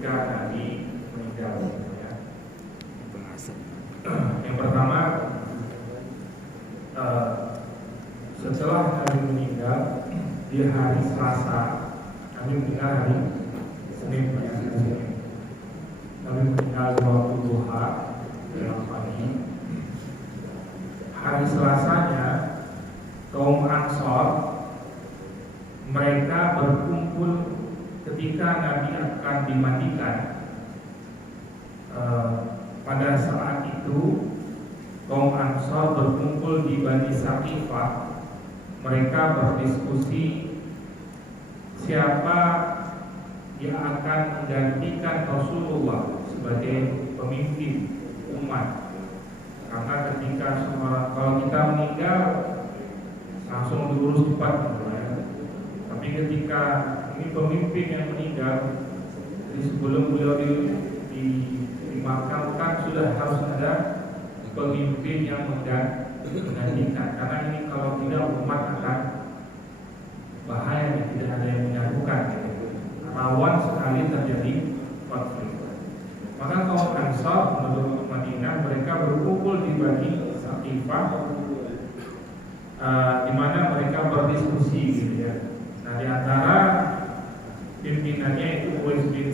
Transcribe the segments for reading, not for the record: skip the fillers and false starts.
ketika Nabi meninggal ya. Yang pertama, setelah Nabi meninggal di hari Selasa, Nabi meninggal hari Senin ya, Nabi meninggal di waktu duha dalam pagi. Hari Selasanya kaum Ansor mereka berkumpul ketika Nabi akan dimandikan. Pada saat itu kaum Ansor berkumpul di Bani Saqifah. Mereka berdiskusi siapa yang akan menggantikan Rasulullah sebagai pemimpin umat. Karena ketika kalau kita meninggal langsung diurus cepat gitu ya. Tapi ketika ini pemimpin yang meninggal, jadi sebelum beliau dimakamkan sudah harus ada pemimpin yang menggantikan. Karena ini kalau tidak umat akan bahaya, tidak ada yang menyatukan, rawan sekali terjadi konflik. Maka kaum Ansar menurut Madinah mereka berkumpul di Bani Saqifah, di mana mereka berdiskusi gitu ya. Nah, di antara pimpinannya itu Uwais bin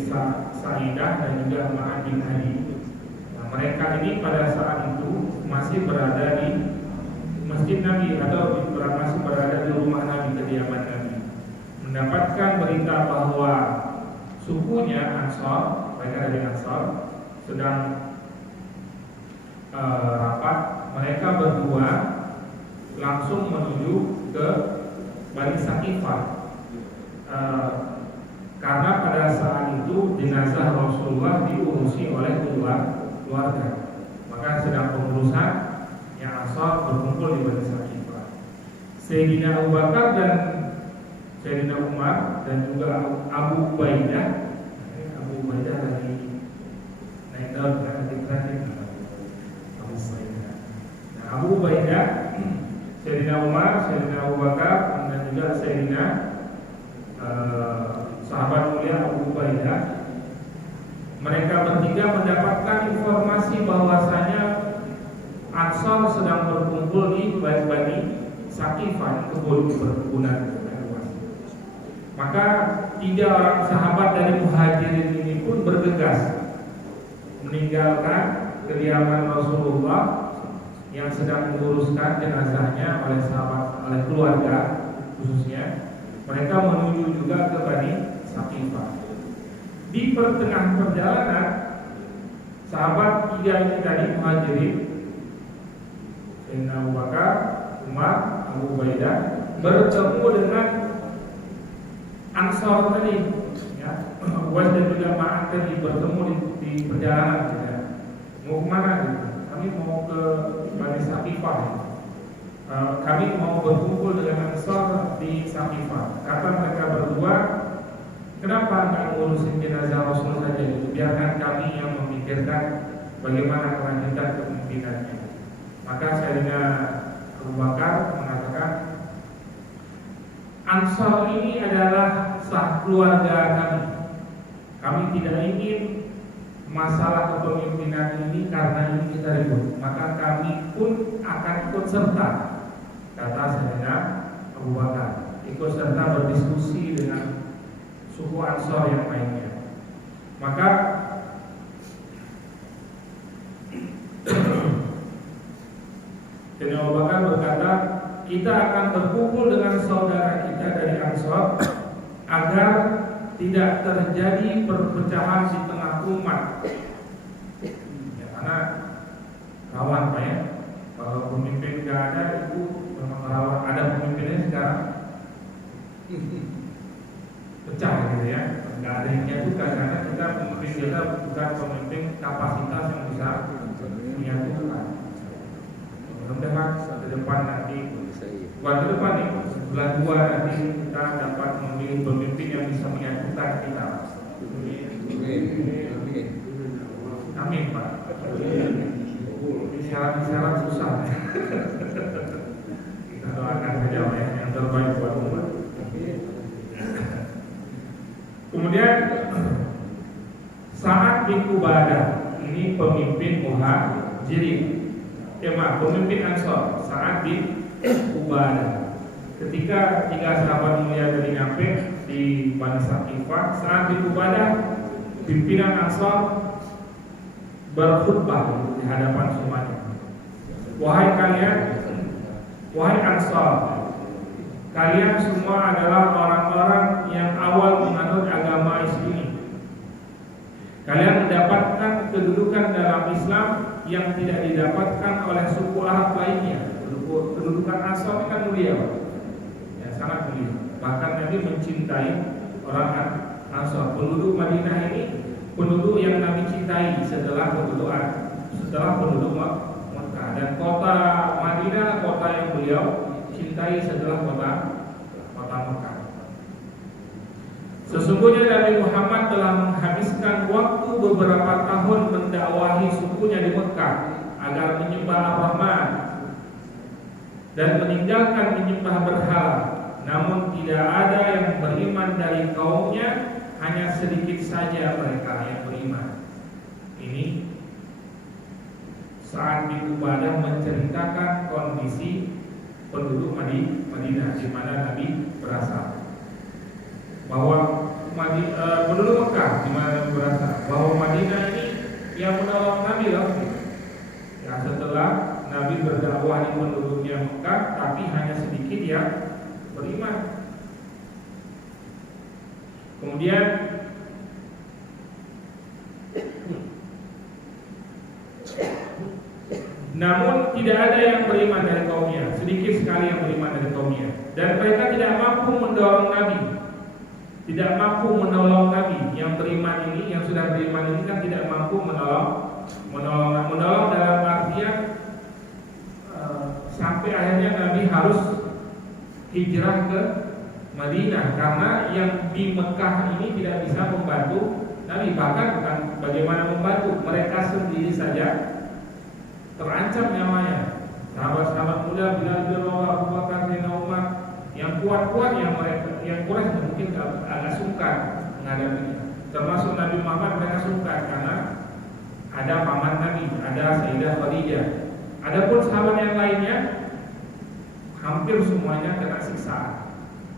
Sa'idah dan juga Ma'ad bin Adi. Nah, mereka ini pada saat itu masih berada di Masjid Nabi atau masih berada di rumah Nabi, kediaman Nabi. Mendapatkan berita bahwa sukunya Ansar, mereka dari Ansar, sedang rapat. Mereka berdua langsung menuju ke Bani Saqifah. Karena pada saat itu jenazah Rasulullah diurusi oleh keluarga. Maka sedang pengurusan yang Ansar berkumpul di Bani Saqifah. Sayyidina Abu Bakar dan Sayyidina Umar dan juga Abu Ubaidah. Abu Ubaidah dari naik daun kan di kredit. Abu Ubaidah. Nah, Abu Ubaidah, Sayyidina Umar, Sayyidina Abu Bakar dan juga Sayyidina sahabat mulia Abu Ubaidah. Mereka bertiga mendapatkan informasi bahwasanya Ansar sedang berkumpul di Bani Saqifah, perkebunan. Maka 3 orang sahabat dari Muhajirin ini pun bergegas meninggalkan kediaman Rasulullah yang sedang menguruskan jenazahnya oleh keluarga khususnya. Mereka menuju juga ke Bani Saqifah. Di pertengahan perjalanan, sahabat 3 ini tadi Muhajirin, Sayyidina Abu Bakar, Umar, Abu Ubaidah, bertemu dengan Ansar tadi, ya, Uwais dan juga Ma'ad tadi bertemu di perjalanan, ya. Mau kemana gitu? Kami mau ke Bani Saqifah. Kami mau berkumpul dengan Ansar di Saqifah. Kata mereka berdua, kenapa nggak ngurusin jenazah Rasul saja gitu? Biarkan kami yang memikirkan bagaimana kelanjutan kepemimpinannya. Maka Sayyidina Abu Bakar mengatakan, Ansar ini adalah sah keluarga kami. Kami tidak ingin masalah kepemimpinan ini karena ini kita ribut. Maka kami pun akan ikut serta, kata Sayyidina Abu Bakar, ikut serta berdiskusi dengan suku Ansar yang lainnya. Maka Sayyidina Abu Bakar berkata, kita akan berkumpul dengan saudara kita dari Ansar agar tidak terjadi perpecahan di tengah umat. Ya, karena rawan Pak ya. Kalau pemimpin nggak ada itu memang rawan. Ada pemimpinnya sekarang pecah gitu ya. Nggak ada yang menyatukan karena pemimpin kita bukan pemimpin kapasitas yang bisa menyatukan. Mudah-mudahan ke depan nanti, bukan ke depan nih, bulan 2 nanti kita dapat memilih pemimpin yang bisa menyatukan kita. Amin Pak. Syarat-syarat susah. Kita doakan saja ya, yang terbaik buat umat. Kemudian Sa'ad bin Ubadah ini pemimpin Muhajirin. Pemimpin Ansor, Sa'ad bin Ubadah. Ketika 3 sahabat mulia tadi nyampe di Bani Saqifah, Sa'ad bin Ubadah pimpinan Ansor berkhutbah di hadapan semuanya. Wahai Ansor, kalian semua adalah orang-orang yang awal menganut agama Islam ini. Kalian mendapatkan kedudukan dalam Islam yang tidak didapatkan oleh suku Arab lainnya. Kedudukan Ansor ini kan mulia, ya, sangat mulia. Bahkan Nabi mencintai orang Ansor. Penduduk Madinah ini penduduk yang Nabi cintai setelah penduduk Mekah. Dan kota Madinah kota yang beliau cintai setelah kota Mekah. Sesungguhnya Nabi Muhammad telah menghabiskan waktu beberapa tahun mendakwahi sukunya di Mekah agar menyembah Ar-Rahman dan meninggalkan menyembah berhala. Namun tidak ada yang beriman dari kaumnya, hanya sedikit saja mereka yang beriman. Ini saat bin Ubadah menceritakan kondisi penduduk Madinah di mana Nabi berasal. Bahwa penduduk Mekah di mana Nabi berasal, bahwa Madinah ini yang menolong Nabi loh. Ya, setelah Nabi berdakwah di penduduknya Mekah, tapi hanya sedikit yang beriman. Kemudian namun tidak ada yang beriman dari kaumnya, sedikit sekali yang beriman dari kaumnya, dan mereka tidak mampu mendorong Nabi, tidak mampu menolong Nabi. Yang beriman ini, yang sudah beriman ini kan tidak mampu menolong dalam artian sampai akhirnya Nabi harus hijrah ke Madinah karena yang di Mekah ini tidak bisa membantu Nabi. Bahkan bukan bagaimana membantu, mereka sendiri saja terancam nyawanya. Sahabat-sahabat muda Bilal bin Rabah, Abu Bakar bin Umar, yang kuat-kuat yang Quraisy mungkin agak sungkan menghadapinya. Termasuk Nabi Muhammad mereka sungkan karena ada paman Nabi, ada Sayyidah Khadijah. Adapun sahabat yang lainnya hampir semuanya kena siksaan.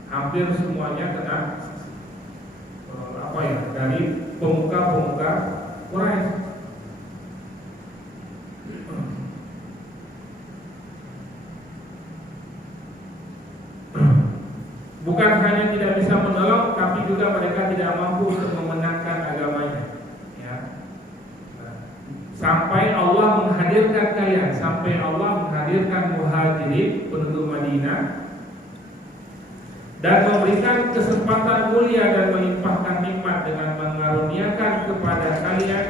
Hampir semuanya kena dari pemuka-pemuka Quraisy. Bukan hanya tidak bisa menolong, tapi juga mereka tidak mampu untuk memenangkan agamanya. Ya. Sampai Allah menghadirkan kalian, sampai Allah menghadirkan Muhajirin penduduk Madinah dan memberikan kesempatan mulia dan melimpahkan nikmat dengan mengaruniakan kepada kalian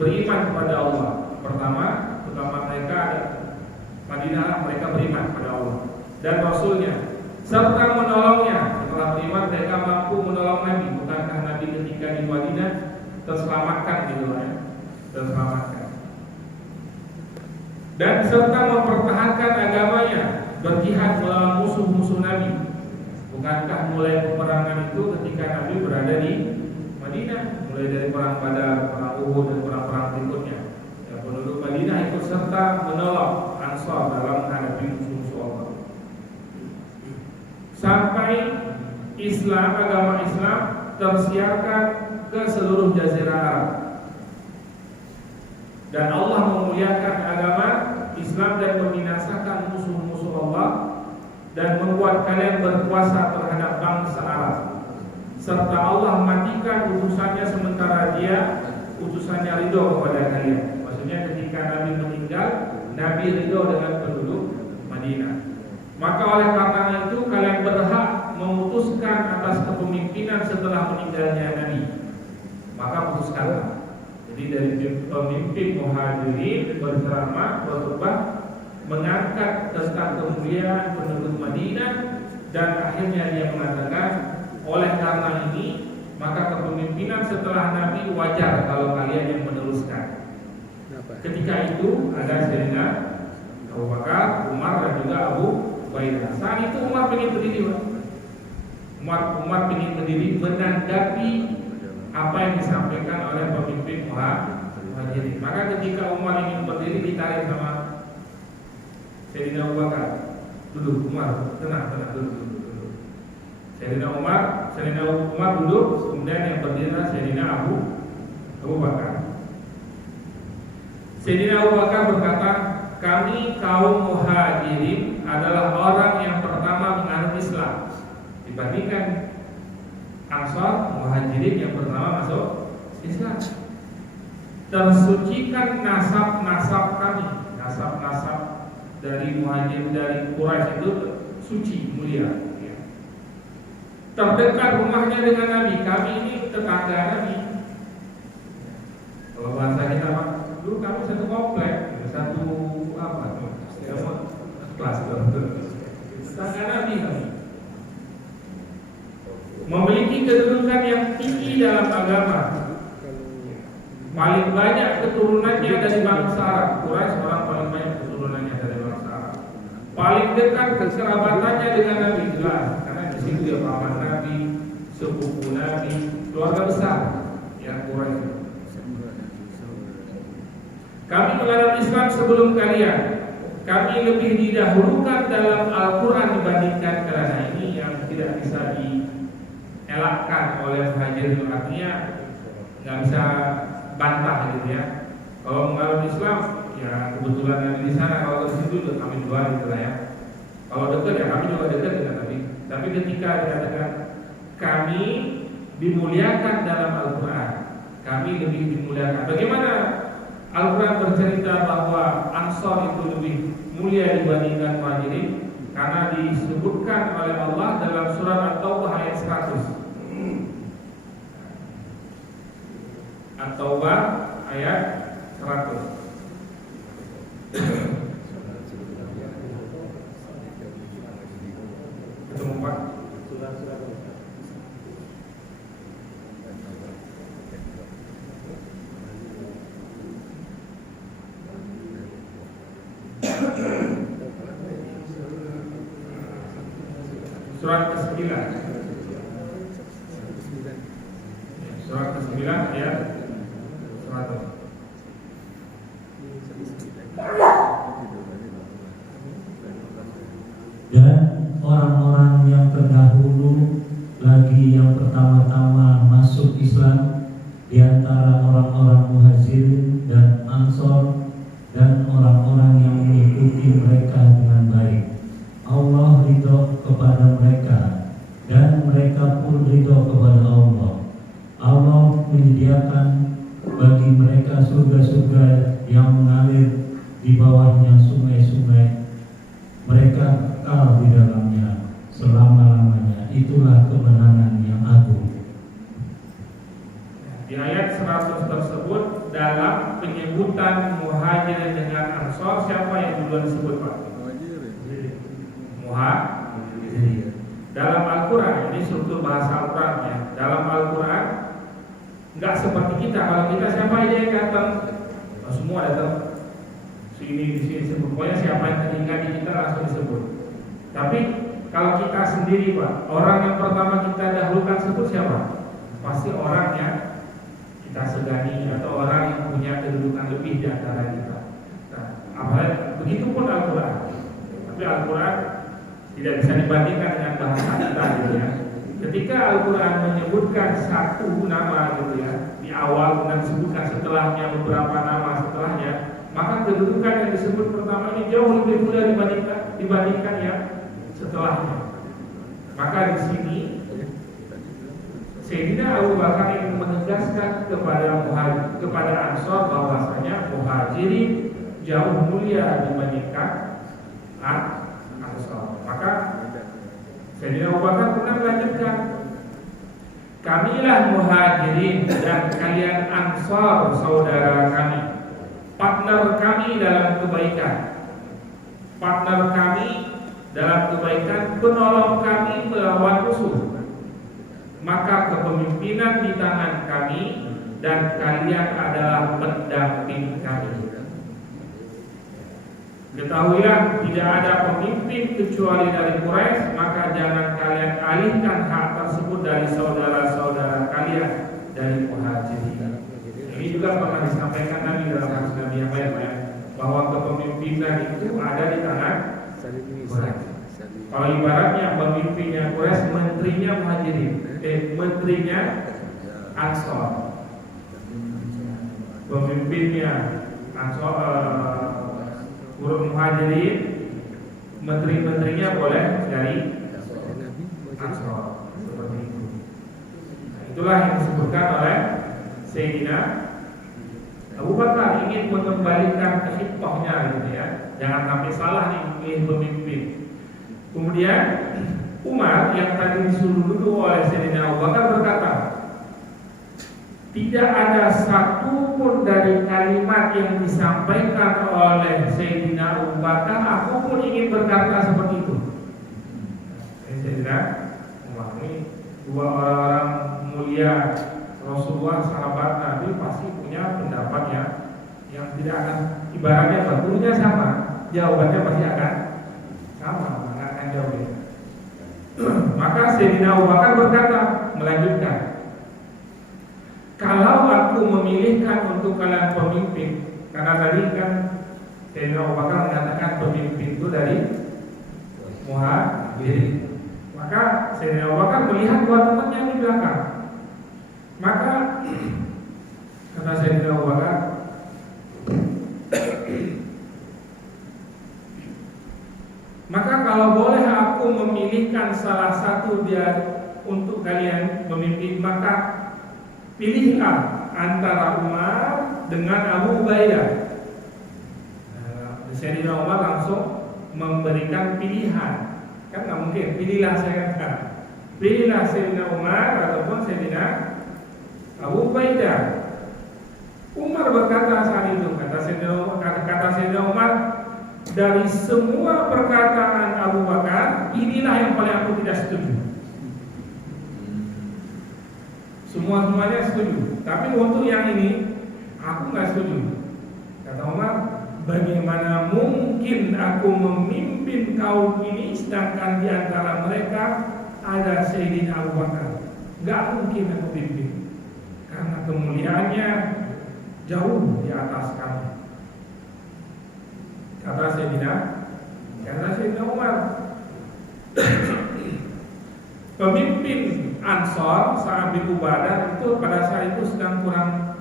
beriman kepada Allah. Pertama mereka ada Madinah, mereka beriman kepada Allah dan Rasulnya, serta menolongnya. Setelah beriman mereka mampu menolong Nabi. Bukankah Nabi ketika di Madinah terselamatkan gitu ya? Terselamatkan. Dan serta mempertahankan agamanya, berjihad melawan musuh-musuh Nabi. Bukankah mulai peperangan itu ketika Nabi berada di Madinah, mulai dari perang Badar, perang Uhud dan perang-perang berikutnya. Ya, penduduk Madinah ikut serta menolong Ansor dalam menghadapi musuh-musuh Allah. Sampai Islam, agama Islam tersiarkan ke seluruh jazirah Arab. Dan Allah memuliakan agama Islam dan membinasakan musuh-musuh Allah dan membuat kalian berkuasa terhadap bangsa Arab. Serta Allah matikan utusannya sementara dia utusannya ridho kepada kalian. Maksudnya ketika Nabi meninggal, Nabi ridho dengan penduduk Madinah. Maka oleh karena itu kalian berhak memutuskan atas kepemimpinan setelah meninggalnya Nabi. Maka putuskanlah. Jadi dari pemimpin Muhajirin berceramah, berkhutbah, mengangkat tentang kemuliaan penduduk Madinah, dan akhirnya dia mengatakan, oleh karena ini maka kepemimpinan setelah Nabi wajar kalau kalian yang meneruskan. Ketika itu ada Sayyidina Abu Bakar, Umar dan juga Abu Ubaidah. Saat itu Umar ingin berdiri, Umar ingin berdiri menanggapi apa yang disampaikan oleh pemimpin Muhajirin. Maka ketika Umar ingin berdiri ditarik sama Sayyidina Abu Bakar. Duduk Umar, tenang duduk. Sayyidina Umar duduk, kemudian yang berdiri adalah Sayyidina Abu Bakar. Sayyidina Abu Bakar berkata, kami kaum Muhajirin adalah orang yang pertama menganut Islam dibandingkan Ansar. Muhajirin yang pertama masuk Islam. Tersucikan nasab kami, nasab dari Muhajirin, dari Quraisy itu suci, mulia. Terdekat rumahnya dengan Nabi, kami ini tetangga Nabi. Kalau bahasa kita Pak, dulu kami satu komplek, satu kelas, tetangga Nabi kami. Memiliki kedudukan yang tinggi dalam agama. Paling banyak keturunannya dari bangsa Arab. Quraisy orang paling banyak keturunannya dari bangsa Arab. Paling dekat kekerabatannya dengan Nabi, jelas, karena di situ dia paman Nabi, sepupu Nabi, keluarga besar, ya Quraisy. Kami menganut Islam sebelum kalian. Kami lebih didahulukan dalam Al-Quran dibandingkan karena ini yang tidak bisa dielakkan oleh Muhajirin, artinya nggak bisa bantah gitu ya. Kalau menganut Islam, ya kebetulan ada di sana. Kalau ke situ kami dua gitu lah ya. Kalau dekat ya kami juga dekat dengan Nabi. Tapi ketika dikatakan kami dimuliakan dalam Al-Quran, kami lebih dimuliakan. Bagaimana Al-Quran bercerita bahwa Ansar itu lebih mulia dibandingkan Muhajirin? Karena disebutkan oleh Allah dalam surat At-Taubah ayat 100. At-Taubah ayat 100. Ketemu Pak? Surat ke-9. Surat ke-9 ayat 100. Dan orang-orang yang terdahulu lagi yang pertama-tama masuk Islam di antara orang-orang Muhajirin dan Ansor dan orang-orang yang mengikuti mereka dengan baik. Allah ridho kepada mereka dan mereka pun ridho kepada Allah. Allah menyediakan bagi mereka surga-surga yang mengalir di bawahnya sungai-sungai. Mereka kekal di dalamnya selama-lamanya. Itulah kemenangan yang agung. Di ayat 100 tersebut dalam penyebutan Muhajirin dengan Ansor, siapa yang duluan disebut Pak? Muhajirin. Dalam Al-Quran, ini struktur bahasa Al-Qurannya. Dalam Al-Quran nggak seperti kita. Kalau kita siapa aja yang datang, semua datang. Sini di sini disebut. Pokoknya siapa yang teringat di kita langsung disebut. Tapi kalau kita sendiri Pak, orang yang pertama kita dahulukan sebut siapa? Pasti orang yang kita segani atau orang yang punya kedudukan lebih di antara kita. Nah, apalagi begitupun Al-Quran. Tapi Al-Quran tidak bisa dibandingkan dengan bahasa kita gitu ya. Ketika Al-Quran menyebutkan satu nama gitu ya, di awal dan disebutkan setelahnya beberapa nama setelahnya, maka kedudukan yang disebut pertama ini jauh lebih mulia dibandingkan yang setelahnya. Maka di sini Sayyidina Abu Bakar ingin menegaskan kepada Ansor bahwasanya Muhajirin jauh mulia dibandingkan Ansor. Maka Sayyidina Abu Bakar pernah melanjutkan, kamilah Muhajirin dan kalian Ansor saudara kami, partner kami dalam kebaikan, partner kami dalam kebaikan, penolong kami melawan musuh. Maka kepemimpinan di tangan kami dan kalian adalah pendamping kami. Ketahuilah tidak ada pemimpin kecuali dari Quraisy, maka jangan kalian alihkan hak tersebut dari saudara-saudara kalian dari Muhajirin. Ini juga pernah disampaikan Nabi dalam hadis Nabi yang lain ya, bahwa kepemimpinan itu ada di tangan Quraisy. Kalau ibaratnya pemimpinnya Quraisy, menterinya Muhajirin, menterinya Ansor, pemimpinnya Ansor, Muhajirin, menteri-menterinya boleh dari Ansor, seperti itu. Nah, itulah yang disebutkan oleh Sayyidina Abu Bakar ingin mengembalikan khitbahnya gitu ya. Jangan sampai salah nih memilih pemimpin. Kemudian Umar yang tadi disuruh dulu oleh Sayyidina Abu Bakar berkata, tidak ada satu pun dari kalimat yang disampaikan oleh Sayyidina Abu Bakar aku pun ingin berkata seperti itu. Sayyidina Umar ini dua orang mulia Rasulullah, sahabat Nabi, pasti punya pendapatnya yang tidak akan, ibaratnya gurunya sama, jawabannya pasti akan sama, nggak akan jauh beda. Maka Sayyidina Abu Bakar berkata, melanjutkan, kalau aku memilihkan untuk kalian pemimpin, karena tadi kan Sayyidina Abu Bakar mengatakan pemimpin itu dari Muhajirin. Maka Sayyidina Abu Bakar melihat dua temannya di belakang. Maka kata Sayyidina Abu Bakar, maka kalau boleh aku memilihkan salah satu dia untuk kalian memimpin, maka pilihlah antara Umar dengan Abu Ubaidah. Sayyidina Umar langsung memberikan pilihan. Kan nggak mungkin, pilihlah saya kan. Pilihlah Sayyidina Umar ataupun Sayyidina Abu Ubaidah. Umar berkata saat itu, kata Sayyidina Umar, dari semua perkataan Abu Bakar, inilah yang paling aku tidak setuju. Semuanya setuju, tapi untuk yang ini aku nggak setuju. Kata Umar, bagaimana mungkin aku memimpin kaum ini sedangkan di antara mereka ada Sayyidina Abu Bakar? Nggak mungkin aku pimpin, karena kemuliaannya jauh di atas kami. Kata Sayyidina Umar, pemimpin Ansor Sa'ad bin Ubadah itu pada saat itu sedang kurang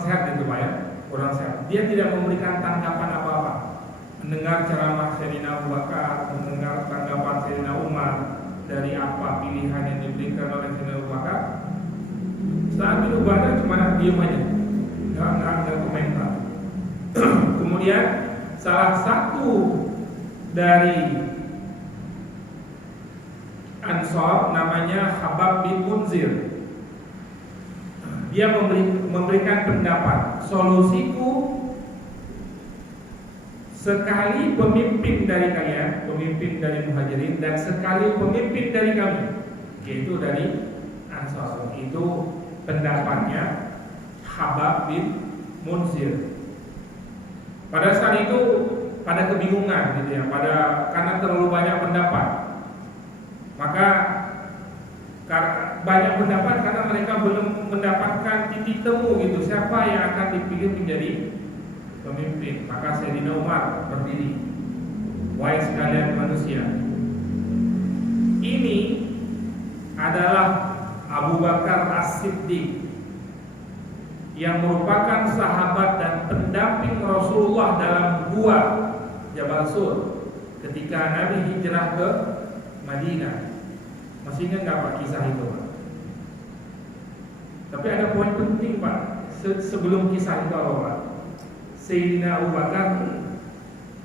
sehat gitu Pak ya, kurang sehat. Dia tidak memberikan tanggapan apa-apa. Mendengar ceramah Sayyidina Abu Bakar, mendengar tanggapan Sayyidina Umar dari apa pilihan yang diberikan oleh Sayyidina Abu Bakar, Sa'ad bin Ubadah cuma diam aja, nggak komentar. Kemudian salah satu dari Ansor namanya Habab bin Munzir, dia memberikan pendapat, solusiku sekali pemimpin dari kalian, pemimpin dari Muhajirin, dan sekali pemimpin dari kami, yaitu dari Ansor. Itu pendapatnya Habab bin Munzir. Pada saat itu pada kebingungan gitu ya, karena terlalu banyak pendapat. Maka banyak pendapat karena mereka belum mendapatkan titik temu gitu, siapa yang akan dipilih menjadi pemimpin. Maka Sayyidina Umar berdiri, wahai sekalian manusia, ini adalah Abu Bakar As-Siddiq yang merupakan sahabat dan pendamping Rasulullah dalam gua Jabal Sur ketika Nabi hijrah ke Madinah. Masih ingat nggak Pak kisah itu Pak? Tapi ada poin penting Pak sebelum kisah itu Pak. Sayyidina Abu Bakar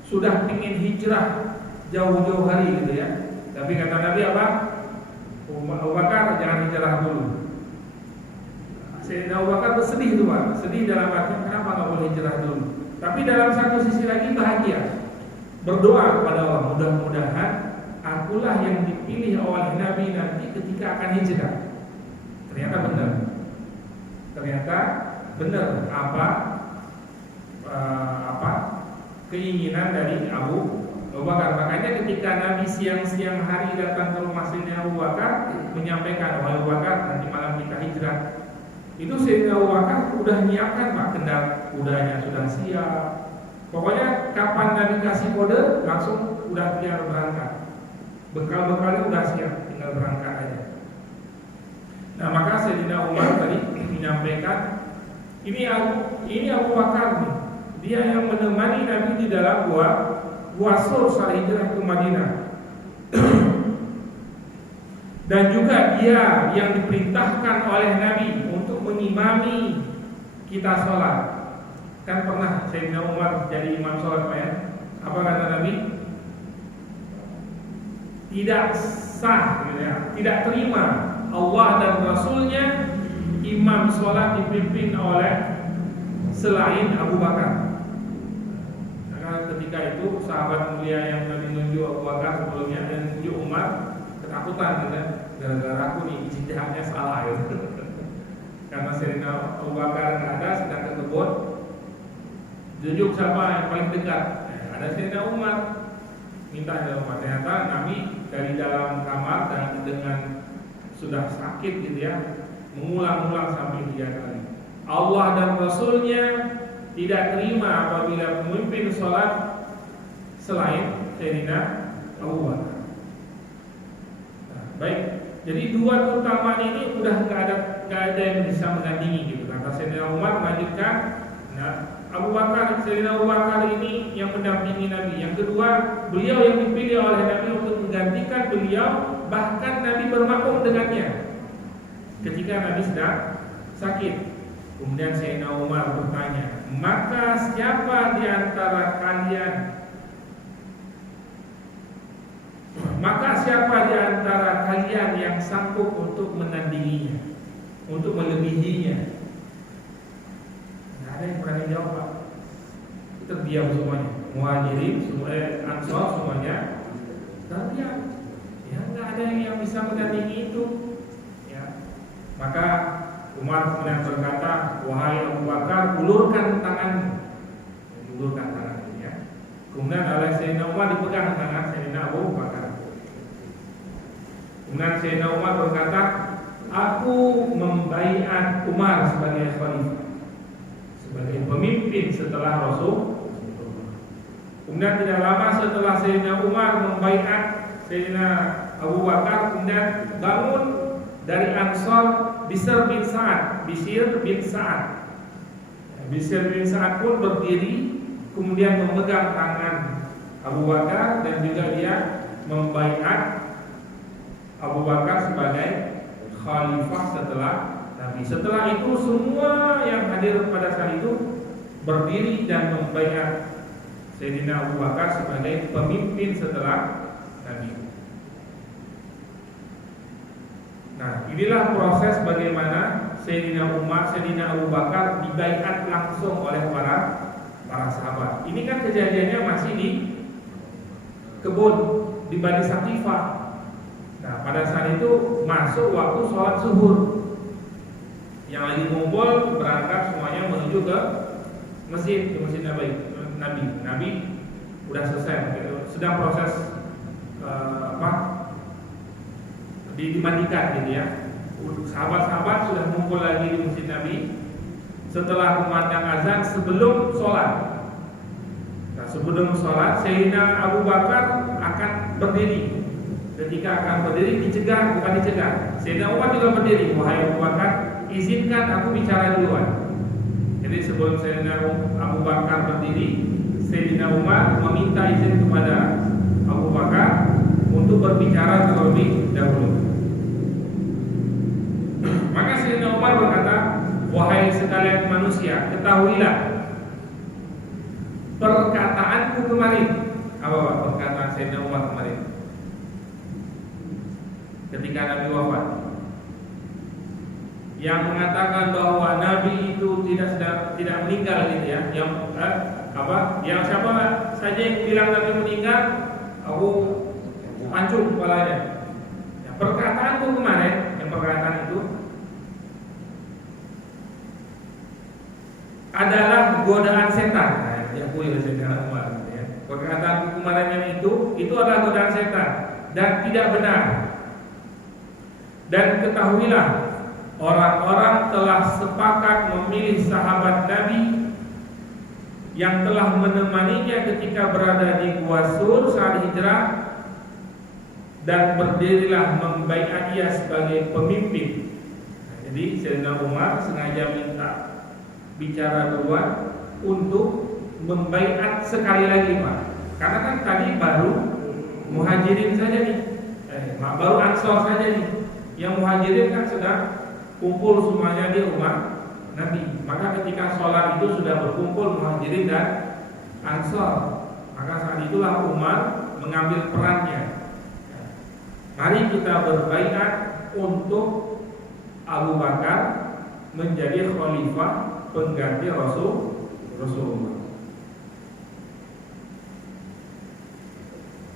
sudah ingin hijrah jauh-jauh hari gitu ya. Tapi kata Nabi apa? Abu Bakar jangan hijrah dulu. Sayyidina Abu Bakar bersedih itu Pak. Sedih dalam arti kenapa nggak boleh hijrah dulu. Tapi dalam satu sisi lagi bahagia, berdoa kepada Allah, mudah-mudahan akulah yang dipilih oleh Nabi nanti ketika akan hijrah. Ternyata benar apa keinginan dari Abu Bakar. Makanya ketika Nabi siang-siang hari datang ke rumah Sayyidina Abu Bakar menyampaikan, wahai Abu Bakar, nanti malam kita hijrah. Itu Sayyidina Abu Bakar udah nyiapkan Pak, kudanya sudah siap. Pokoknya kapan Nabi kasih kode langsung udah tinggal berangkat. Bekal-bekalnya udah siap, tinggal berangkat aja. Nah maka Sayyidina Umar tadi menyampaikan ini Abu Bakar nih, dia yang menemani Nabi di dalam gua Sur saat hijrah ke Madinah. Dan juga dia yang diperintahkan oleh Nabi untuk mengimami kita sholat. Kan pernah Sayyidina Umar jadi imam sholat Pak ya? Apa kata Nabi? Tidak sah gitu ya, tidak terima Allah dan Rasulnya imam sholat dipimpin oleh selain Abu Bakar. Karena ketika itu sahabat mulia yang menunjuk Abu Bakar sebelumnya dan menunjuk Umar ketakutan gitu ya, gara-gara aku nih ijtihadnya salah ya. Karena Sayyidina Abu Bakar nggak ada, sedang ke kebun, tunjuk siapa yang paling dekat. Ada Sayyidina Umar, minta dalam Umar. Ternyata Nabi dari dalam kamar dan dengan sudah sakit gitu ya, mengulang-ulang sampai 3 kali. Allah dan Rasulnya tidak terima apabila pemimpin sholat selain Sayyidina Abu Bakar. Nah, baik, jadi dua keutamaan ini udah nggak ada yang bisa menandingi gitu. Kata Sayyidina Umar melanjutkan, nah Abu Bakar, Sayyidina Abu Bakar ini yang mendampingi Nabi. Yang kedua, beliau yang dipilih oleh Nabi untuk menggantikan beliau, bahkan Nabi bermakmum dengannya ketika Nabi sedang sakit. Kemudian Sayyidina Umar bertanya, maka siapa di antara kalian yang sanggup untuk menandinginya, untuk melebihinya? Nggak ada yang berani jawab Pak. Terdiam semuanya, Muhajirin, Ansor semuanya terdiam. Ya nggak ada yang bisa menandingi itu. Ya, maka Umar kemudian berkata, wahai Abu Bakar, ulurkan tanganmu. Ulurkan tanganmu ya. Kemudian oleh Sayyidina Umar dipegang tangan Sayyidina Abu Bakar. Kemudian Sayyidina Umar berkata, aku membaiat Umar sebagai khalifah, sebagai pemimpin setelah Rasul. Kemudian tidak lama setelah Sayyidina Umar membaiat Sayyidina Abu Bakar, kemudian bangun dari Ansor Bishr bin Sa'ad. Bishr bin Sa'ad pun berdiri, kemudian memegang tangan Abu Bakar dan juga dia membaiat Abu Bakar sebagai khalifah setelah Nabi. Setelah itu semua yang hadir pada saat itu berdiri dan membaiat Sayyidina Abu Bakar sebagai pemimpin setelah Nabi. Nah, inilah proses bagaimana Sayyidina Umar, Sayyidina Abu Bakar dibaiat langsung oleh para sahabat. Ini kan kejadiannya masih di kebun di Bani Saqifah. Nah, pada saat itu masuk waktu sholat zuhur. Yang lagi ngumpul berangkat semuanya menuju ke masjid Nabi udah selesai gitu. Sedang proses dimandikan gitu ya. Sahabat-sahabat sudah ngumpul lagi di masjid Nabi setelah kumandang azan sebelum sholat. Nah, sebelum sholat Sayyidina Abu Bakar akan berdiri. Ketika akan berdiri dicegah, bukan dicegah. Sayyidina Umar juga berdiri, wahai Abu Bakar, izinkan aku bicara duluan. Jadi sebelum Sayyidina Abu Bakar berdiri, Sayyidina Umar meminta izin kepada Abu Bakar untuk berbicara terlebih dahulu. Maka Sayyidina Umar berkata, wahai sekalian manusia, ketahuilah perkataanku kemarin. Apa Pak perkataan Sayyidina Umar kemarin ketika Nabi wafat, yang mengatakan bahwa Nabi itu tidak meninggal gitu ya. Yang siapa saja yang bilang Nabi meninggal, aku pancung kepalanya. Ya, perkataanku kemarin, yang perkataan itu adalah godaan setan. Nah, diakui oleh Sayyidina Umar ya. Perkataan kemarin yang itu adalah godaan setan dan tidak benar. Dan ketahuilah orang-orang telah sepakat memilih sahabat Nabi yang telah menemaninya ketika berada di Gua Sur saat hijrah, dan berdirilah membaiat dia sebagai pemimpin. Jadi Sayyidina Umar sengaja minta bicara duluan untuk membaiat sekali lagi, Pak. Karena kan tadi baru Muhajirin saja nih, baru Ansor saja nih. Yang Muhajirin kan sedang kumpul semuanya di rumah Nabi. Maka ketika sholat itu sudah berkumpul Muhajirin dan Ansor. Maka saat itulah Umar mengambil perannya. Mari kita berbaiat untuk Abu Bakar menjadi khalifah pengganti Rasulullah.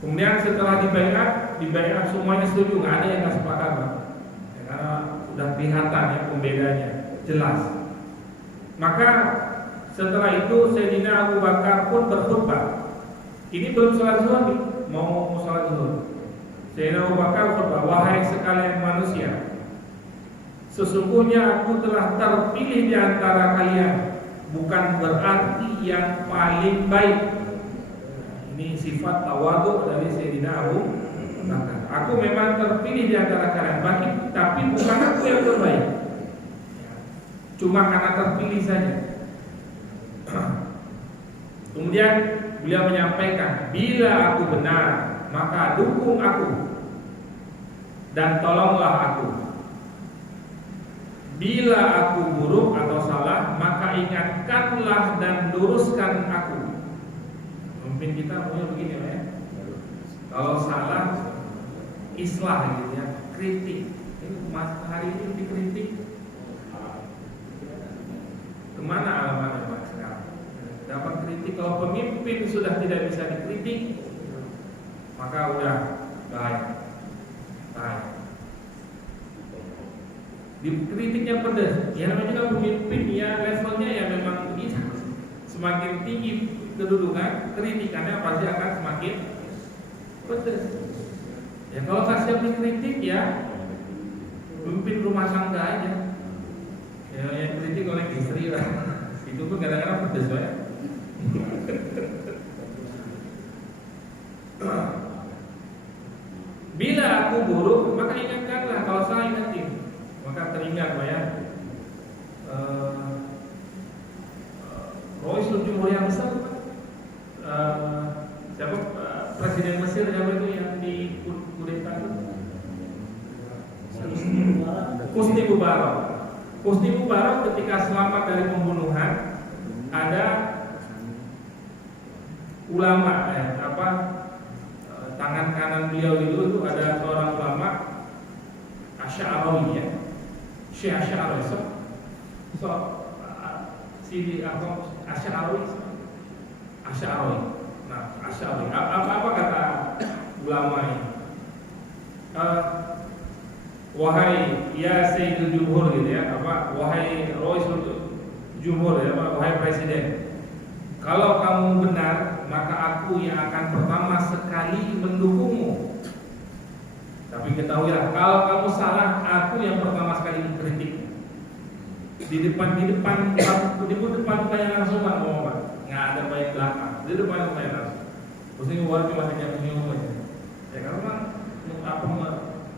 Kemudian setelah dibaiat semuanya setuju, nggak ada yang nggak sepakat, Pak. Ya, karena sudah kelihatan ya pembedanya, jelas. Maka setelah itu Sayyidina Abu Bakar pun berkhutbah. Ini belum sholat zuhur nih, mau sholat zuhur. Sayyidina Abu Bakar berkhutbah, wahai sekalian manusia, sesungguhnya aku telah terpilih di antara kalian, bukan berarti yang paling baik. Ini sifat tawadhu dari Sayyidina Abu Bakar. Aku memang terpilih di antara kalian, tapi bukan aku yang terbaik. Cuma karena terpilih saja. Kemudian beliau menyampaikan, bila aku benar, maka dukung aku dan tolonglah aku. Bila aku buruk atau salah, maka ingatkanlah dan luruskan aku. Mungkin kita punya begini ya. Kalau salah, islah gitu ya, kritik. Ini mas hari ini dikritik. Kemana alamatnya Pak sekarang? Dapat kritik. Kalau pemimpin sudah tidak bisa dikritik, maka udah baik. Dikritiknya pedas. Ya namanya juga pemimpin ya, levelnya ya memang begitu. Semakin tinggi kedudukan, kritikannya pasti akan semakin pedas. Ya kalau tak siap dikritik ya pemimpin rumah tangga aja. Ya yang kritik oleh istri lah. Itu pun kadang-kadang pedas ya. Bila aku buruk, maka ingatkanlah. Kalau salah ingatin, maka teringat Pak ya. Roisul Jumhur yang besar, siapa Presiden Mesir siapa itu yang di kudeta itu? Husni Mubarak. Husni Mubarak ketika selamat dari pembunuhan, ada ulama tangan kanan beliau itu ada seorang ulama Asy'ari ya, Syekh Asy'ari. Sidi Asy'ari. Nah, Asy'ari. Apa kata ulama ini? Wahai ya Sayyidul Jumhur gitu ya, wahai Roisul Jumhur ya, wahai Presiden. Kalau kamu benar, maka aku yang akan pertama sekali mendukungmu. Tapi ketahuilah, kalau kamu salah, aku yang pertama sekali mengkritik. Di depan banyak langsung Pak, nggak ada baik belakang. Di depan banyak langsung. Terus ini cuma hanya senyum aja. Ya karena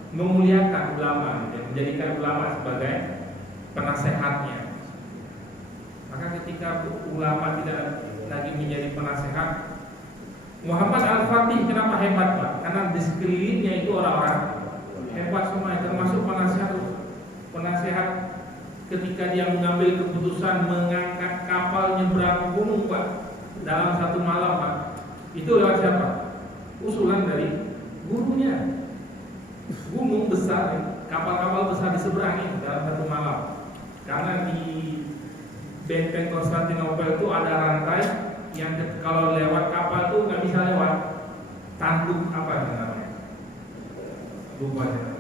memuliakan ulama, ya, menjadikan ulama sebagai penasehatnya. Maka ketika ulama tidak lagi menjadi penasehat, Muhammad Al-Fatih kenapa hebat Pak? Karena di sekelilingnya itu orang-orang hebat semua, termasuk penasehat ketika dia mengambil keputusan mengangkat kapal nyebrang gunung Pak dalam satu malam Pak. Itu lewat siapa? Usulan dari gurunya. Gunung besar, kapal-kapal besar diseberangi dalam satu malam. Karena di benteng Konstantinopel itu ada rantai yang kalau lewat kapal itu nggak bisa lewat. Tanduk apa namanya? Lupa ya.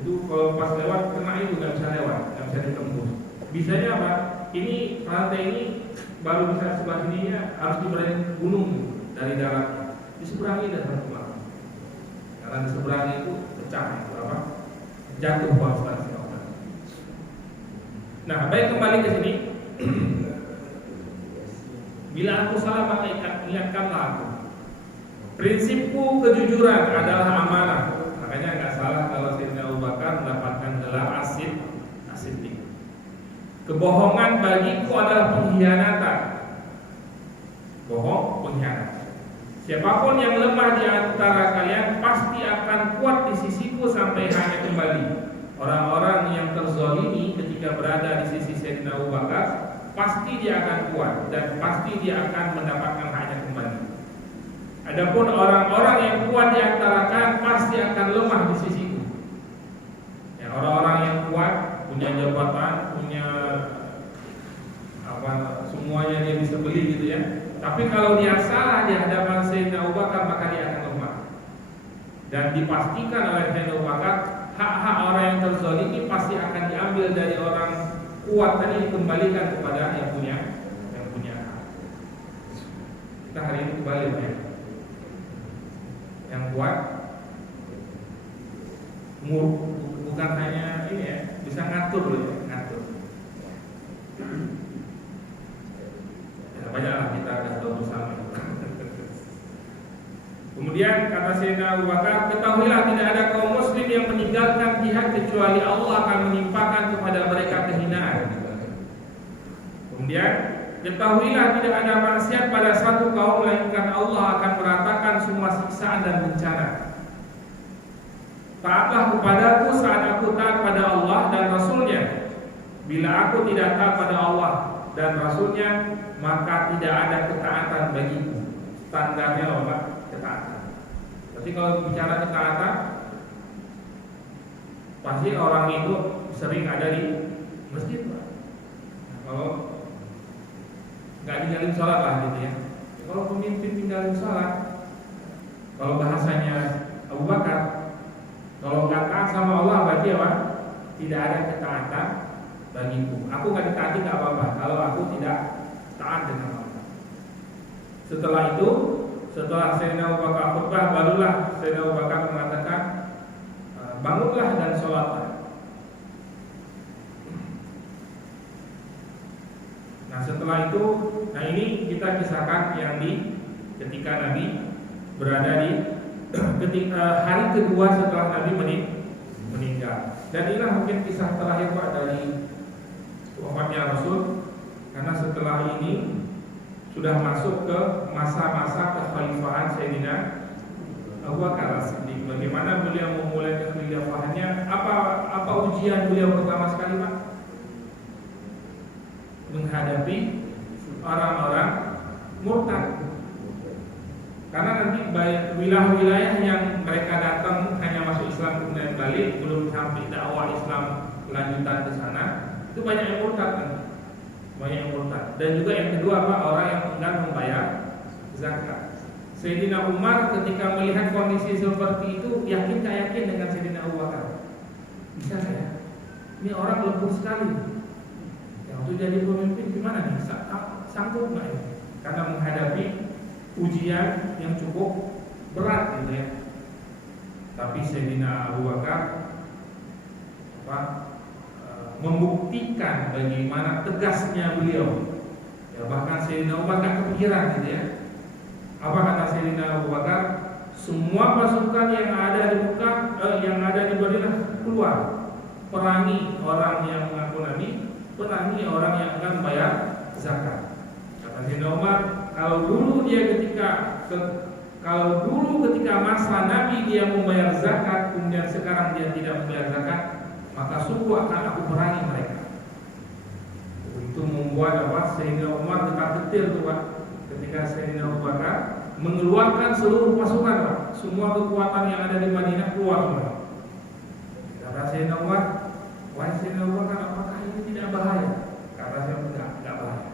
Itu kalau pas lewat kena itu nggak bisa lewat, nggak bisa ditembus. Bisanya apa? Ini rantai ini baru bisa sebelah sininya harus diberangi gunung dari darat. Diseberangi dan satu malam. Karena diseberangi itu pecah itu apa? Jatuh Konstantinopel. Nah, baik, kembali ke sini. Bila aku salah maka ingatkanlah aku. Prinsipku kejujuran adalah amanah. Makanya nggak salah kalau Sayyidina Abu Bakar mendapatkan gelar as-siddiq. Kebohongan bagiku adalah pengkhianatan. Bohong, pengkhianat. Siapapun yang lemah di antara kalian pasti akan kuat di sisiku sampai hanya kembali. Orang-orang yang terzalimi ketika berada di sisi Sayyidina Abu Bakar, pasti dia akan kuat dan pasti dia akan mendapatkan haknya kembali. Adapun orang-orang yang kuat di antara kalian pasti akan lemah di sisiku. Ya, orang-orang yang kuat, punya jabatan, punya semuanya dia bisa beli gitu ya. Tapi kalau dia salah di hadapan Sayyidina Abu Bakar, maka dia akan lemah. Dan dipastikan oleh Sayyidina Abu Bakar, hak-hak orang yang terzalimi pasti akan diambil dari orang kuat tadi, dikembalikan kepada yang punya hak. Kita hari ini kembali ya. Yang kuat bukan hanya ini ya, bisa ngatur loh ya, ngatur. Banyaklah kita akan tahu bersama. Kemudian kata Sayyidina Abu Bakar, ketahuilah tidak ada kaum muslim yang meninggalkan jihad kecuali Allah akan menimpakan kepada mereka kehinaan. Kemudian ketahuilah tidak ada maksiat pada satu kaum melainkan Allah akan meratakan semua siksaan dan bencana. Taatlah kepadaku saat aku taat pada Allah dan Rasulnya. Bila aku tidak taat pada Allah dan Rasulnya, maka tidak ada ketaatan bagiku. Standarnya apa? Ketaatan. Tapi kalau bicara ketaatan, pasti orang itu sering ada di masjid. Kalau nggak tinggalin sholat lah gitu ya. Kalau pemimpin tinggalin sholat, kalau bahasanya Abu Bakar, kalau nggak taat sama Allah berarti apa? Tidak ada ketaatan bagiku. Aku nggak ditaati nggak apa-apa kalau aku tidak taat dengan Allah. Setelah itu, setelah Sayyidina Abu Bakar khutbah, barulah Sayyidina Abu Bakar mengatakan, bangunlah dan sholatlah. Nah setelah itu, nah ini kita kisahkan yang ketika Nabi berada di hari kedua setelah Nabi meninggal. Dan inilah mungkin kisah terakhir Pak dari wafatnya Rasul. Karena setelah ini sudah masuk ke masa-masa kekhalifahan Sayyidina Abu Bakar As-Siddiq. Bagaimana beliau memulai kekhalifahannya? Apa ujian beliau pertama sekali Pak? Menghadapi orang-orang murtad. Karena nanti wilayah-wilayah yang mereka datang hanya masuk Islam kemudian balik, belum sampai dakwah Islam lanjutan ke sana, itu banyak yang murtad kan? Banyak yang murtad. Dan juga yang kedua apa? Orang yang enggan membayar zakat. Sayyidina Umar ketika melihat kondisi seperti itu, yakin tak yakin dengan Sayyidina Abu Bakar? Bisa saya? Ini orang lembut sekali. Yang untuk jadi pemimpin gimana nih? Sanggup nggak ini? Karena menghadapi ujian yang cukup berat gitu ya. Tapi Sayyidina Abu Bakar membuktikan bagaimana tegasnya beliau. Ya, bahkan Sayyidina Umar gak kepikiran gitu ya. Apa kata Sayyidina Abu Bakar? Semua pasukan yang ada di Mekah, yang ada di Madinah keluar, perangi orang yang mengaku Nabi, perangi orang yang akan bayar zakat. Kata Sayyidina Umar, kalau dulu ketika masa Nabi dia membayar zakat, kemudian sekarang dia tidak membayar zakat, maka sungguh akan aku perangi mereka. Itu membuat Sayyidina Umar getar-getir tuh Pak. Ketika Sayyidina Abu Bakar mengeluarkan seluruh pasukan Pak, semua kekuatan yang ada di Madinah keluar semua. Kata Sayyidina Umar, wahai Sayyidina Abu Bakar, apakah ini tidak bahaya? Kata Sayyidina Umar, tidak bahaya.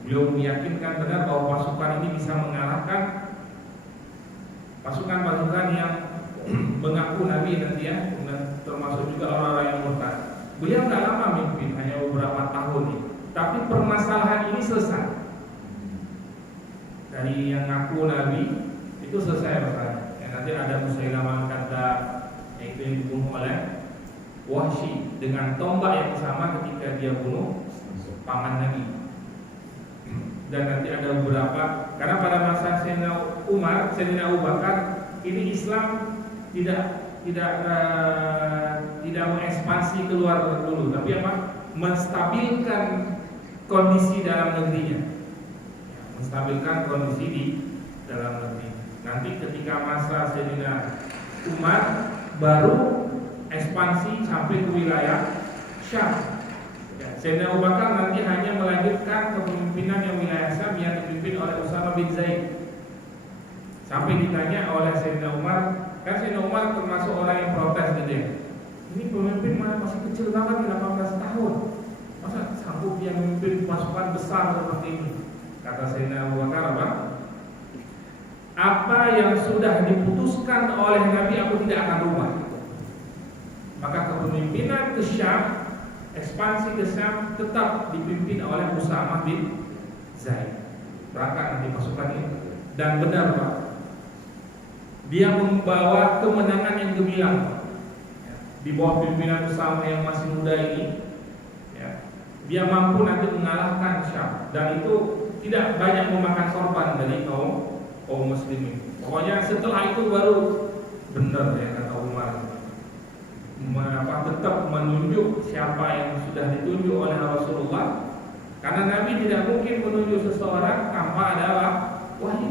Beliau meyakinkan benar bahwa pasukan ini bisa mengalahkan pasukan-pasukan yang mengaku Nabi nanti ya, termasuk juga orang-orang yang murtad. Beliau tidak lama memimpin, hanya beberapa tahun nih. Tapi permasalahan ini selesai. Dari yang ngaku Nabi itu selesai masalahnya. Ya, nanti ada Musailamah kata, yaitu yang dibunuh oleh Wahsy dengan tombak yang sama ketika dia bunuh paman Nabi. Dan nanti ada beberapa, karena pada masa Sayyidina Umar, Sayyidina Abu Bakar ini Islam tidak mengekspansi keluar dulu, tapi apa? Menstabilkan kondisi dalam negerinya, menstabilkan kondisi di dalam negeri. Nanti ketika masa Sayyidina Umar baru ekspansi sampai ke wilayah Syam. Sayyidina Abu Bakar nanti hanya melanjutkan kepemimpinan yang wilayah Syam yang dipimpin oleh Usama bin Zaid. Sampai ditanya oleh Sayyidina Umar, kan Sayyidina Umar termasuk orang yang protes gitu ya. Ini pemimpin masih kecil banget, 18 tahun. Masa sanggup dia memimpin pasukan besar seperti ini? Kata Sayyidina Abu Bakar apa? Apa yang sudah diputuskan oleh Nabi aku tidak akan rubah. Maka kepemimpinan ke Syam, ekspansi ke Syam tetap dipimpin oleh Usama bin Zaid. Berangkat nanti pasukan ini. Dan benar Pak, dia membawa kemenangan yang gemilang di bawah pimpinan Usama yang masih muda ini. Dia mampu nanti mengalahkan Syam, dan itu tidak banyak memakan korban dari kaum muslimin. Pokoknya setelah itu baru benar ya kata Umar, tetap menunjuk siapa yang sudah ditunjuk oleh Rasulullah, karena Nabi tidak mungkin menunjuk seseorang tanpa ada wahyu.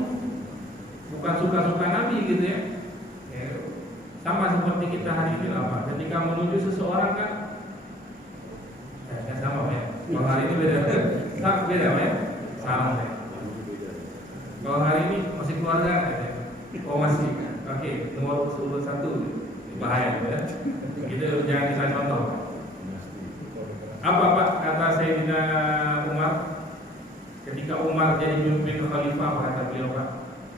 Bukan suka-suka Nabi gitu ya. Sama seperti kita hari ini lah Pak. Ketika menunjuk seseorang kan sama ya. Kalau hari ini beda ya. Sama ya. Kalau hari ini masih keluarga ya. Oh masih. Oke, nomor urut 1 bahaya ya. Itu jangan kita contoh. Apa Pak kata Sayyidina Umar ketika Umar jadi pemimpin khalifah, kata beliau Pak,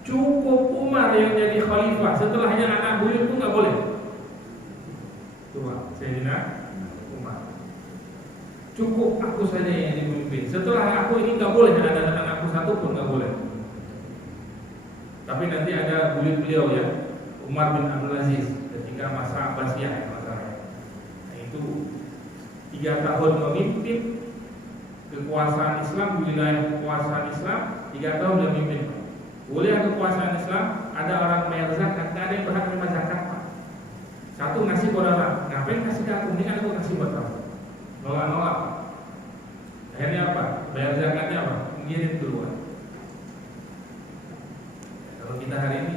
cukup Umar yang jadi khalifah, setelahnya anak buyut itu nggak boleh. Coba Sayyidina Umar, cukup aku saja yang jadi pemimpin. Setelah aku ini nggak boleh ada anakku satu pun nggak boleh. Tapi nanti ada buyut beliau ya, Umar bin Abdul Aziz ketika masa Abbasiyah masalahnya. Nah, itu 3 tahun memimpin kekuasaan Islam, wilayah kekuasaan Islam, 3 tahun dia memimpin. Wilayah kekuasaan Islam ada orang bayar zakat, tidak ada yang berhak menerima zakat Pak. Satu ngasih buat orang, ngapain kasih ke aku? Ini kan aku kasih buat kamu. Nolak. Akhirnya apa? Bayar zakatnya apa? Ngirim keluar. Kalau kita hari ini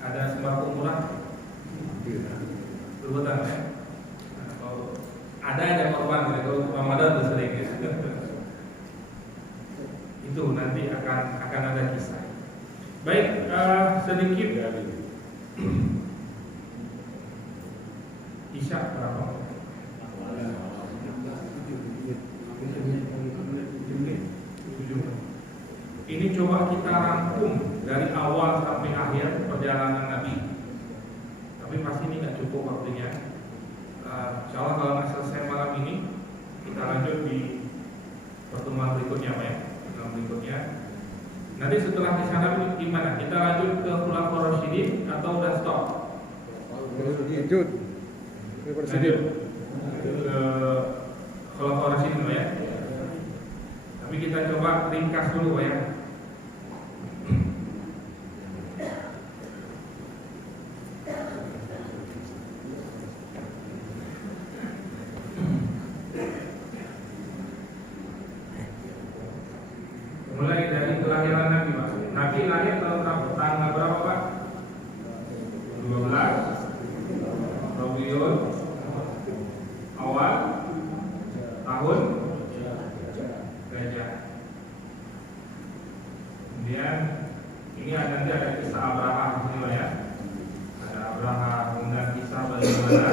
ada sembako murah, berurutan ya. Nah, kalau ada aja korban, kalau Ramadan itu sering ya. Itu nanti akan ada kisah. Baik, sedikit Isya berapa? Ini coba kita rangkum dari awal sampai akhir perjalanan Nabi. Tapi pasti ini nggak cukup waktunya. Insya Allah kalau nggak selesai malam ini, kita lanjut di pertemuan berikutnya, Pak ya. Pertemuan berikutnya. Nanti setelah kisah Nabi gimana? Kita lanjut ke Khulafaur Rasyidin atau udah stop? Lanjut. Lanjut ke Khulafaur Rasyidin, Pak ya. Tapi kita coba ringkas dulu, Pak ya. Mulai dari kelahiran Nabi, Pak. Nabi lahir tanggal berapa, Pak? 12 Rabiul Awal tahun Gajah. Kemudian ini nanti ada kisah Abraham di sini, Pak ya. Ada Abraham, kemudian kisah bagaimana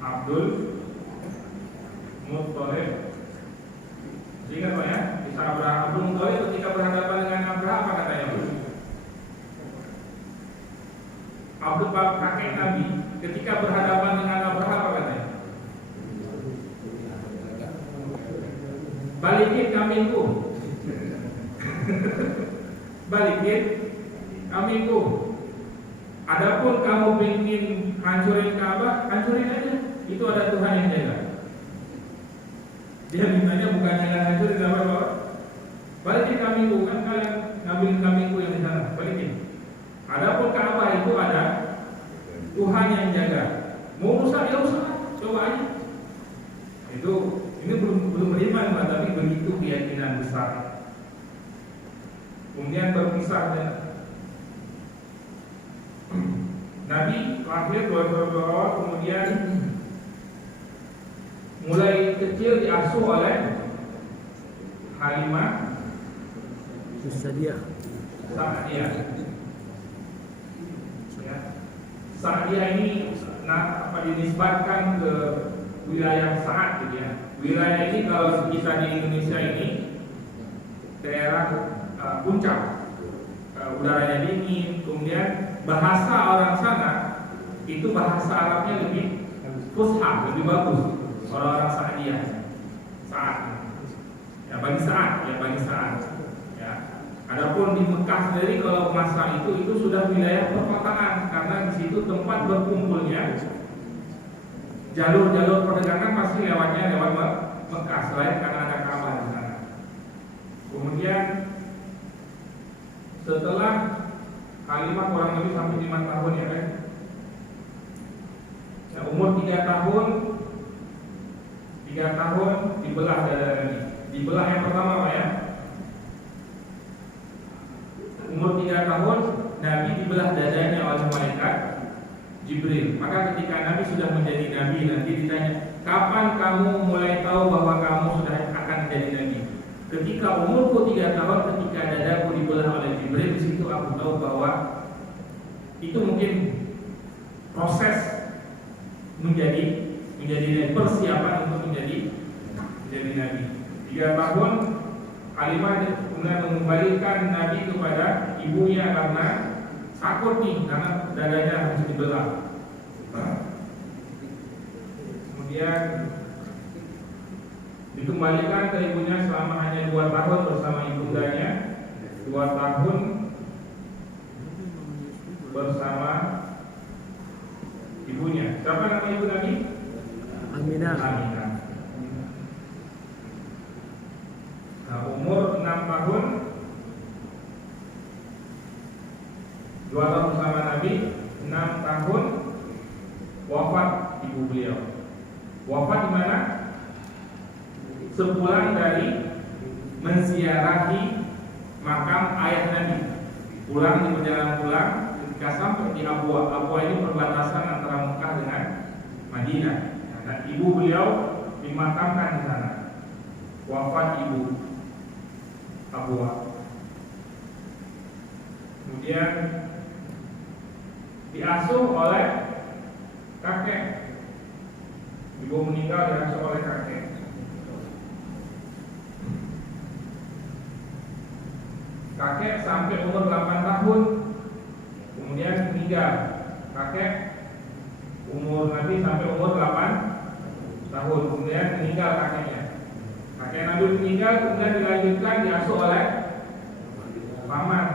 Abdul Muttalib. Ingat Pak ya, kisah Abraham. Abdul Muttalib ketika berhadapan dengan Abraham apa katanya, Pak? Abdul kakek Nabi ketika berhadapan dengan Abraham apa katanya? Balikin kambingku. Balikin kambingku. Adapun kamu ingin hancurin Ka'bah, hancurin aja. itu ada Tuhan yang jaga. Dia mintanya bukan jangan hancurin apa-apa. Balikin kambingku, kan kalian ngambil kambingku yang di sana, balikin. Adapun Ka'bah itu ada Tuhan yang jaga. Mau rusak ya rusak, coba aja. Ini belum beriman, tapi begitu keyakinan besar. Kemudian berpisah dan Nabi lahir 2 awal, kemudian mulai kecil diasuh oleh Halimah Sa'diyah. Sa'diyah ini dinisbatkan ke wilayah Sa'ad gitu ya. Wilayah ini kalau kita di Indonesia ini daerah puncak, udaranya dingin, kemudian bahasa orang sana itu bahasa Arabnya lebih fushah, lebih bagus. Orang-orang Sa'diyah, Sa'ad, ya Bani Sa'ad. Ya. Adapun di Mekah sendiri kalau masa itu sudah wilayah perkotaan karena di situ tempat berkumpulnya jalur perdagangan pasti lewat Mekah selain karena ada Ka'bah di sana. Kemudian setelah Halimah kurang lebih sampai 5 tahun ya kan. Nah, umur 3 tahun dibelah dada Nabi. Dibelah yang pertama Pak ya. Umur 3 tahun Nabi dibelah dadanya oleh malaikat Jibril. Maka ketika Nabi sudah menjadi Nabi, nanti ditanya, kapan kamu mulai tahu bahwa kamu sudah akan menjadi Nabi? Ketika umurku 3 tahun, ketika dadaku dibelah oleh Jibril, di situ aku tahu bahwa itu mungkin proses menjadi Nabi, persiapan untuk menjadi Nabi. 3 tahun Halimah kemudian mengembalikan Nabi kepada ibunya karena takut nih, karena dadanya harus dibelah. Kemudian dikembalikan ke ibunya selama hanya 2 tahun bersama ibundanya, 2 tahun bersama ibunya. Siapa nama ibu Nabi? Aminah. Nah, umur 6 tahun 2 tahun bersama Nabi, 6 tahun wafat ibu beliau. Wafat di mana? Sepulang dari menziarahi makam ayah Nabi. Pulang di perjalanan pulang, ketika sampai di Abwa. Abwa ini perbatasan antara Mekah dengan Madinah. Nah, ibu beliau dimakamkan di sana. Wafat ibu Abwa. Kemudian diasuh oleh kakek. Ibu meninggal diasuh oleh kakek. Kakek sampai umur 8 tahun, kemudian meninggal. Kakek umur Nabi sampai umur 8 tahun, kemudian meninggal kakeknya. Kakek Nabi meninggal, kemudian dilanjutkan diasuh oleh paman.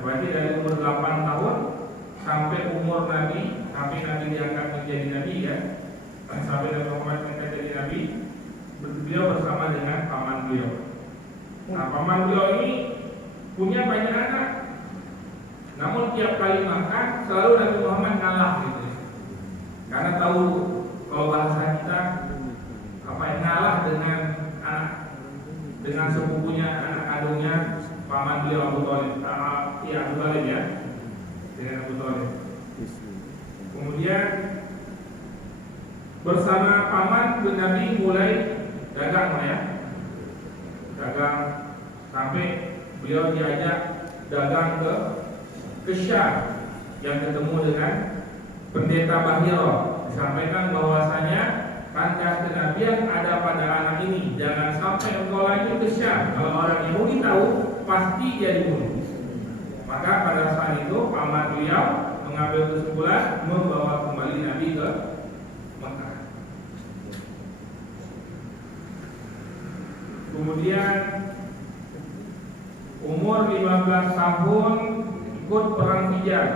Berarti dari umur 8 tahun sampai umur Nabi, sampai Nabi diangkat menjadi Nabi ya, sampai Nabi Muhammad diangkat jadi Nabi, beliau bersama dengan paman beliau. Nah, paman beliau ini punya banyak anak, namun tiap kali makan selalu Nabi Muhammad kalah gitu. Karena tahu kalau bahasa kita ngalah dengan anak, dengan sepupunya, anak kandungnya paman beliau Abu Thalib. Abu Thalib ya, dengan Abu Thalib. Kemudian bersama paman Nabi mulai dagang ya, dagang sampai beliau diajak dagang ke Syam, yang ketemu dengan pendeta Bahira. Disampaikan bahwasanya tanda kenabian ada pada anak ini, jangan sampai engkau lanjut ke Syam. Kalau orang Yahudi tahu, pasti dia dibunuh. Maka pada saat itu paman beliau mengambil kesimpulan membawa kembali Nabi ke Mekah. Kemudian umur 15 tahun ikut perang Hijaz.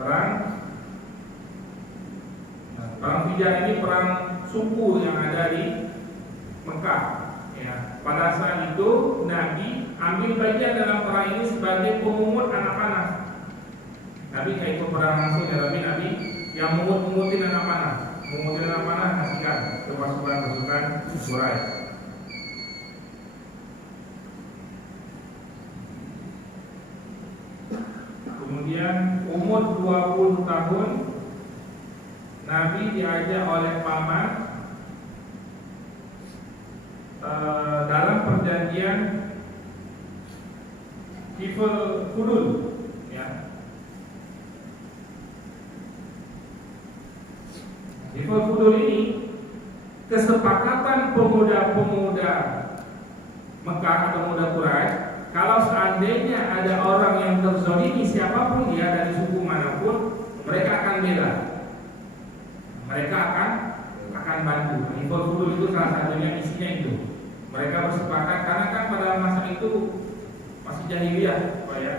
Perang Perang Fijar ini perang suku yang ada di Mekah. Ya. Pada saat itu Nabi ambil bagian dalam perang ini sebagai pemungut anak panah. Nabi nggak ikut perang langsung ya, tapi Nabi yang mengut-mengutin anak panah, mengutin anak panah kasihkan ke pasukan Quraisy. Kemudian umur 20 tahun Nabi diajak oleh paman dalam perjanjian Hiful Fudul, ya. Hiful Fudul ini kesepakatan pemuda-pemuda Mekah atau pemuda Quraisy, kalau seandainya ada orang yang terzalimi siapapun dia dari suku manapun, mereka akan bela, mereka akan bantu. Hiful Fudul itu salah satunya isinya itu. Mereka bersepakat karena kan pada masa itu masih jahiliyah, ya.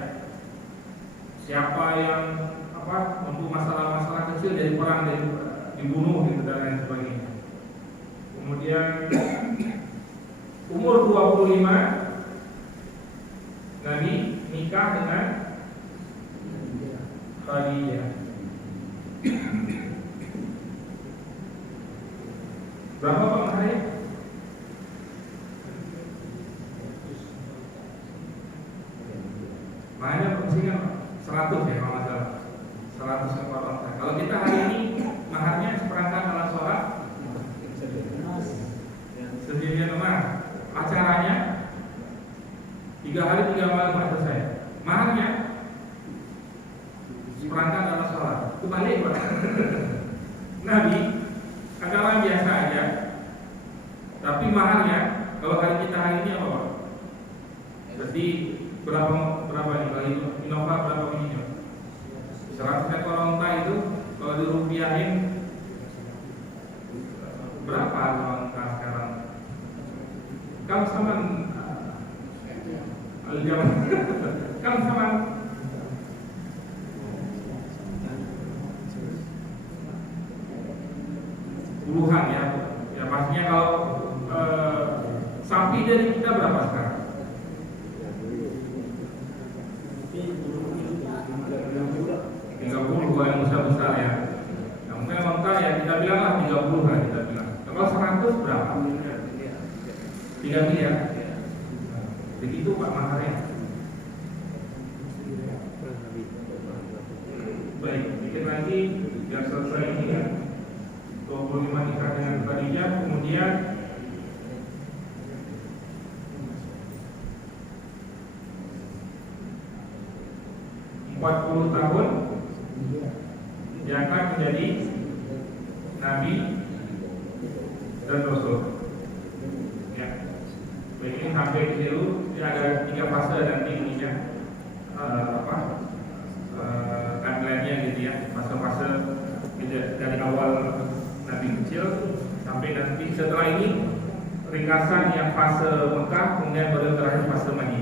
Siapa yang untuk masalah-masalah kecil dari perang, dari dibunuh gitu dan lain sebagainya. Kemudian umur 25 Nabi nikah dengan Khadijah. Berapa Pak maharnya? Maharnya persikan 100 ya kalau nggak salah. 100 ekor unta. Kalau kita hari ini maharnya seperangkat alat sholat sendirian emas. Acaranya 3 hari 3 malam Pak selesai. Maharnya seperangkat alat sholat. Kebalik Pak. Nabi agama biasa aja, tapi maharnya kalau hari kita hari ini apa Pak? Berarti berapa nih kali itu? Innova berapa ininya? 100 ekor unta itu kalau dirupiahin berapa unta sekarang? Kamu sama al-jaman. Kamu sama puluhan ya. Ya pastinya kalau sapi dari kita berapa sekarang? 30 kalau yang besar ya. Nah, mungkin unta ya kita bilang lah 30 lah kita bilang. Kalau 100 berapa? 3 miliar. Begitu Pak maharnya. Baik, dikit lagi biar selesai ini ya. 25 nikah dengan Khadijah, kemudian (40 tahun diangkat menjadi Nabi dan Rasul. Ya, baik ini sampai dulu ada 3 fase nanti ininya timeline-nya gitu ya, fase-fase dari awal Nabi kecil sampai nanti setelah ini ringkasan yang fase Mekah, kemudian baru terakhir fase Madinah.